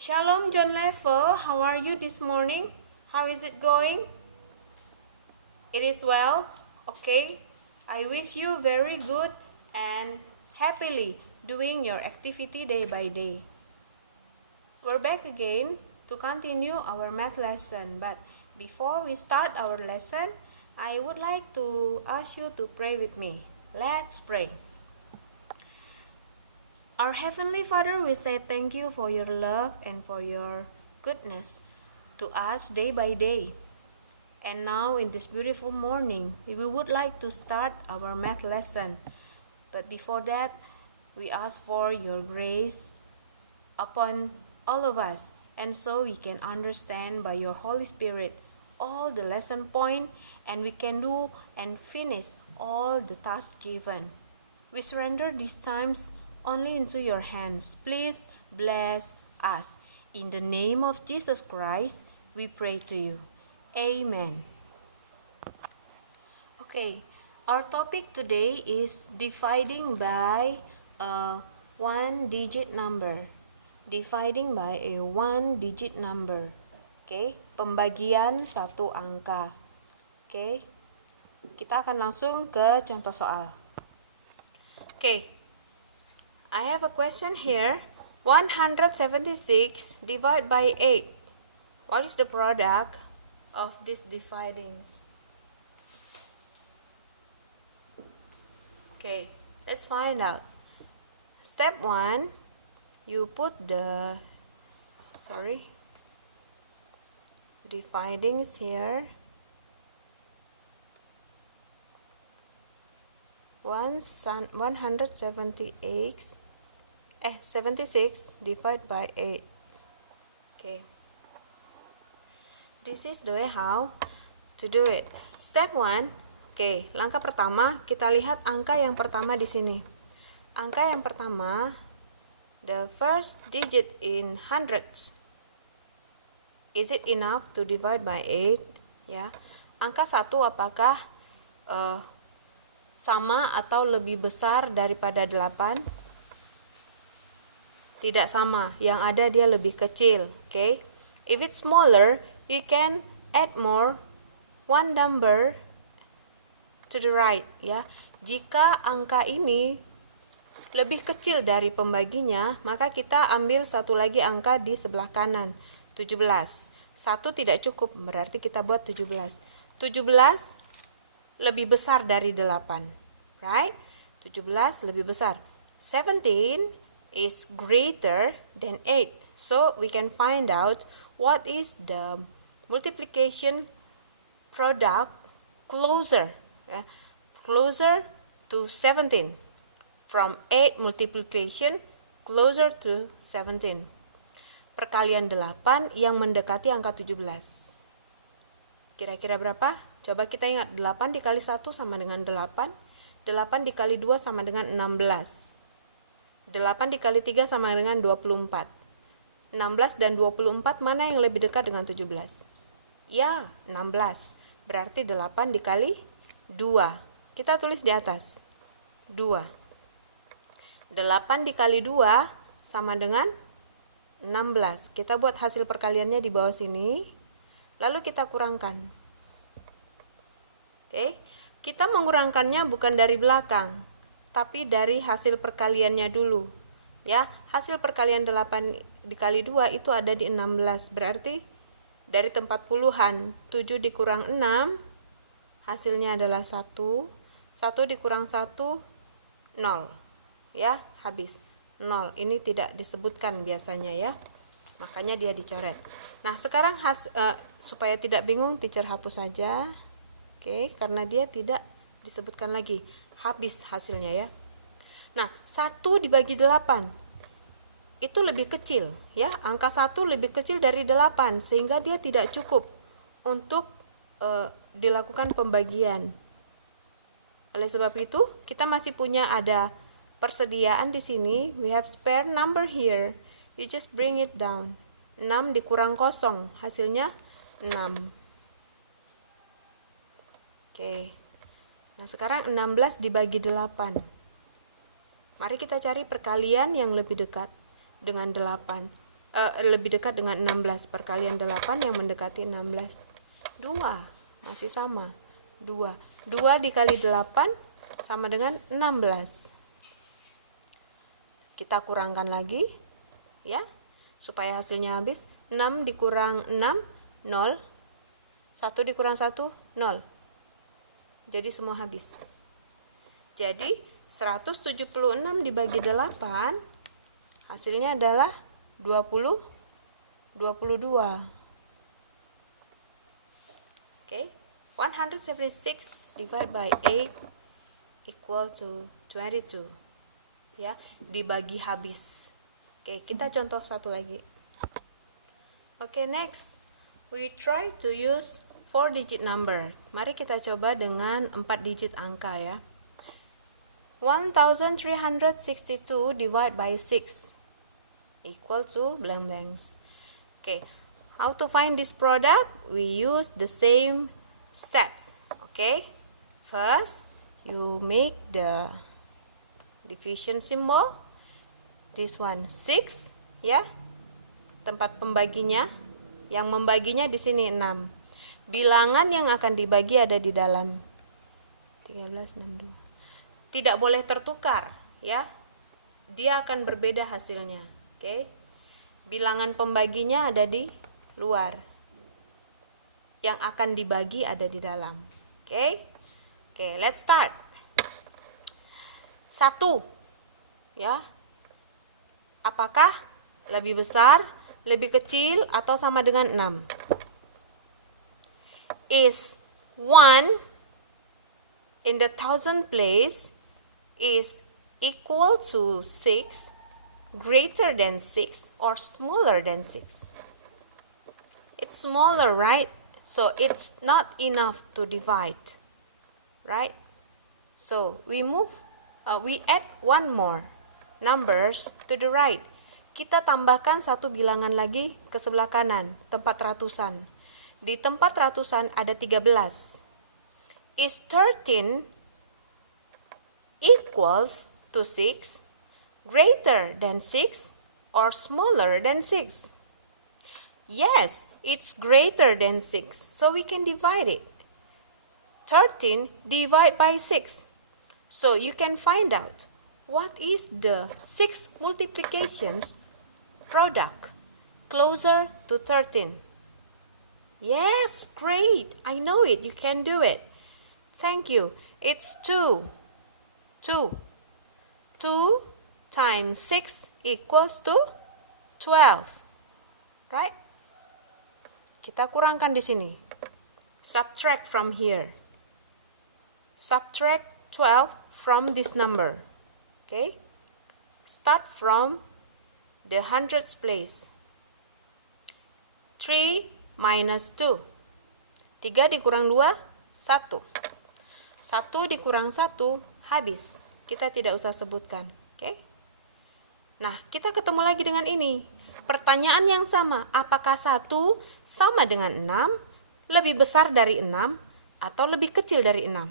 Shalom John Level, how are you this morning? How is it going? It is well? Okay. I wish you very good and happily doing your activity day by day. We're back again to continue our math lesson, but before we start our lesson, I would like to ask you to pray with me. Let's pray. Our Heavenly Father, we say thank you for your love and for your goodness to us day by day. And now in this beautiful morning, we would like to start our math lesson. But before that, we ask for your grace upon all of us, and so we can understand by your Holy Spirit all the lesson point, and we can do and finish all the tasks given. We surrender these times only into your hands. Please bless us. In the name of Jesus Christ, we pray to you. Amen. Okay, our topic today is dividing by a one-digit number. Dividing by a one-digit number. Okay, pembagian satu angka. Okay, kita akan langsung ke contoh soal. Okay, I have a question here. 176 divided by 8. What is the product of these dividings? Okay, let's find out. Step 1, you put the dividings here. 76 divided by 8. Okay. This is the way how to do it. Step 1. Okay, langkah pertama kita lihat angka yang pertama di sini. Angka yang pertama, the first digit in hundreds. Is it enough to divide by 8? Ya. Angka 1 apakah sama atau lebih besar daripada 8? Tidak sama, yang ada dia lebih kecil. Okay? If it's smaller, you can add more one number to the right. Ya, jika angka ini lebih kecil dari pembaginya, maka kita ambil satu lagi angka di sebelah kanan, 17. 1 tidak cukup, berarti kita buat 17. 17 lebih besar dari 8. Right? 17 lebih besar. 17 is greater than 8. So we can find out what is the multiplication product closer to 17. From 8 multiplication closer to 17. Perkalian 8 yang mendekati angka 17. Kira-kira berapa? Coba kita ingat, 8 dikali 1 sama dengan 8. 8 dikali 2 sama dengan 16. 8 dikali 3 sama dengan 24. 16 dan 24 mana yang lebih dekat dengan 17? Ya, 16. Berarti 8 dikali 2. Kita tulis di atas. 2. 8 dikali 2 sama dengan 16. Kita buat hasil perkaliannya di bawah sini. Lalu kita kurangkan. Oke. Kita mengurangkannya bukan dari belakang, tapi dari hasil perkaliannya dulu. Ya, hasil perkalian 8 dikali 2 itu ada di 16. Berarti dari tempat puluhan, 7 dikurang 6, hasilnya adalah 1. 1 dikurang 1, 0. Ya, habis. 0. Ini tidak disebutkan biasanya ya. Makanya dia dicoret. Nah, sekarang supaya tidak bingung, teacher hapus saja. Oke, karena dia tidak disebutkan lagi. Habis hasilnya ya. Nah, 1 dibagi 8 itu lebih kecil ya. Angka 1 lebih kecil dari 8 sehingga dia tidak cukup untuk dilakukan pembagian. Oleh sebab itu, kita masih punya ada persediaan di sini. We have spare number here. You just bring it down. 6 dikurang 0, hasilnya 6. Oke. Nah, sekarang 16 dibagi 8. Mari kita cari perkalian yang lebih dekat dengan 8. lebih dekat dengan 16. Perkalian 8 yang mendekati 16. 2, masih sama. 2 dikali 8 sama dengan 16. Kita kurangkan lagi, ya, supaya hasilnya habis. 6 dikurang 6, 0. 1 dikurang 1, 0. Jadi semua habis. Jadi 176 dibagi 8, hasilnya adalah 22. Okay, 176 divided by 8 equal to 22. Ya, dibagi habis. Oke, kita contoh satu lagi. Oke, next we try to use 4 digit number. Mari kita coba dengan 4 digit angka ya. 1362 divided by 6 equal to blank blanks. Okay, how to find this product? We use the same steps. Okay, first you make the division symbol. This one 6, ya. Tempat pembaginya, yang membaginya di sini 6. Bilangan yang akan dibagi ada di dalam 1362. Tidak boleh tertukar, ya. Dia akan berbeda hasilnya. Oke. Bilangan pembaginya ada di luar. Yang akan dibagi ada di dalam. Oke. Oke, let's start. 1. Ya. Apakah lebih besar, lebih kecil, atau sama dengan 6? Is 1 in the thousand place is equal to 6, greater than 6, or smaller than 6? It's smaller, right? So it's not enough to divide, right? So we add one more numbers to the right. Kita tambahkan satu bilangan lagi ke sebelah kanan, tempat ratusan. Di tempat ratusan ada 13. Is 13 equals to 6, greater than 6, or smaller than 6? Yes, it's greater than 6, so we can divide it. 13 divided by 6. So you can find out what is the 6 multiplications product closer to 13. Yes, great. I know it. You can do it. Thank you. It's 2. 2 times 6 equals to 12. Right? Kita kurangkan di sini. Subtract from here. Subtract 12 from this number. Okay? Start from the hundreds place. 3 minus 2. 3 dikurang 2, 1. 1 dikurang 1, habis. Kita tidak usah sebutkan. Oke? Nah, kita ketemu lagi dengan ini. Pertanyaan yang sama, apakah 1 sama dengan 6, lebih besar dari 6, atau lebih kecil dari 6?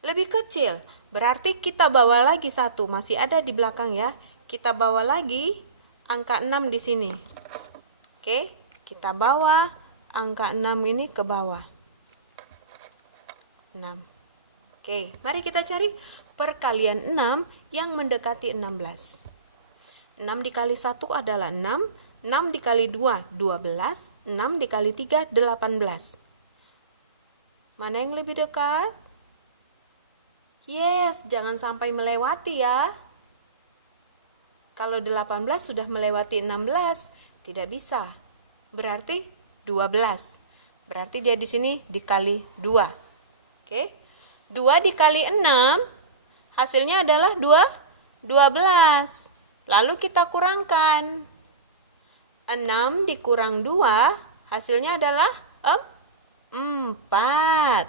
Lebih kecil, berarti kita bawa lagi 1, masih ada di belakang ya. Kita bawa lagi angka 6 di sini. Oke, kita bawa angka 6 ini ke bawah. 6. Oke, mari kita cari perkalian 6 yang mendekati 16. 6 dikali 1 adalah 6, 6 dikali 2, 12, 6 dikali 3, 18. Mana yang lebih dekat? Yes, jangan sampai melewati ya. Kalau 18 sudah melewati 16, tidak bisa. Berarti 12. Berarti dia di sini dikali 2. Oke. 2 dikali 6, hasilnya adalah 12. Lalu kita kurangkan. 6 dikurang 2, hasilnya adalah 4.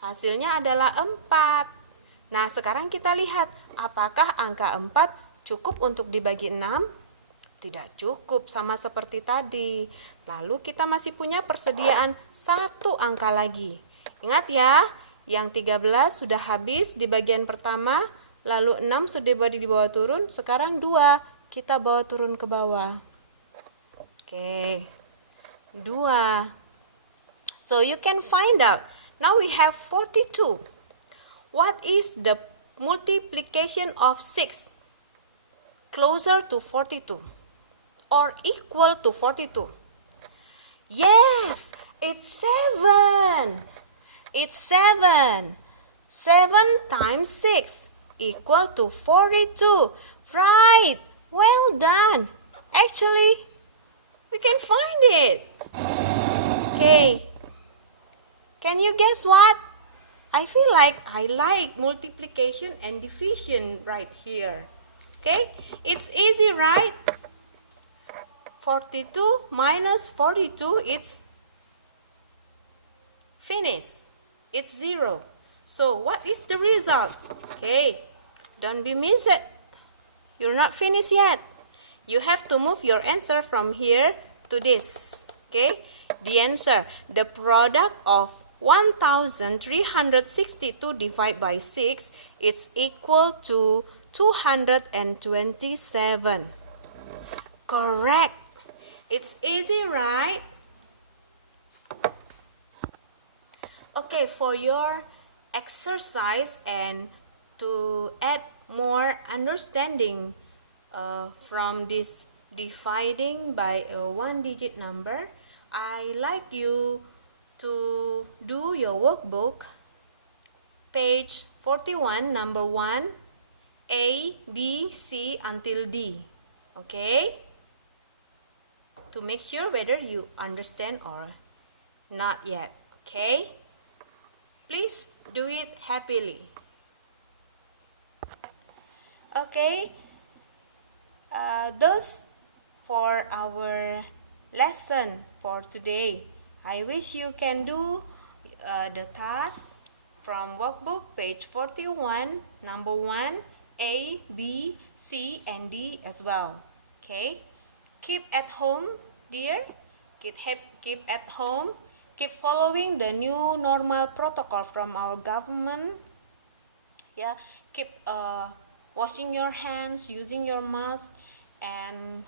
Hasilnya adalah 4. Nah, sekarang kita lihat, apakah angka 4 cukup untuk dibagi 6? Tidak cukup, sama seperti tadi. Lalu kita masih punya persediaan 1 angka lagi. Ingat ya, yang 13 sudah habis di bagian pertama, lalu 6 sudah di bawah turun, sekarang 2. kita bawa turun ke bawah. Oke. 2. So you can find out. Now we have 42. What is the multiplication of 6 closer to 42 or equal to 42? Yes, it's 7. It's 7. 7 times 6 equal to 42. Right. Well done. Actually, we can find it. Okay. Can you guess what? I feel like I like multiplication and division right here. Okay? It's easy, right? 42 minus 42, it's finished. It's 0. So what is the result? Okay, don't be miss it. You're not finished yet. You have to move your answer from here to this. Okay, the answer, the product of 1362 divided by 6 is equal to 227. Correct. It's easy, right? Okay, for your exercise and to add more understanding from this dividing by a one-digit number, I like you to do your workbook, page 41, number 1, A, B, C until D. Okay? To make sure whether you understand or not yet. Okay? Please do it happily. Okay? Those for our lesson for today. I wish you can do the task from workbook page 41, number 1, A, B, C, and D as well. Okay? Keep at home, dear. Keep at home. Keep following the new normal protocol from our government. Yeah, keep washing your hands, using your mask, and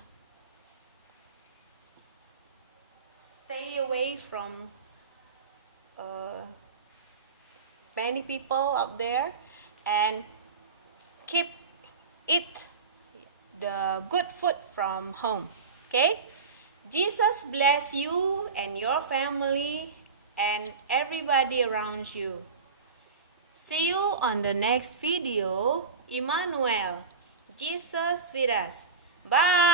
stay away from many people out there, and keep eat the good food from home. Okay? Jesus bless you and your family and everybody around you. See you on the next video. Emmanuel, Jesus with us. Bye.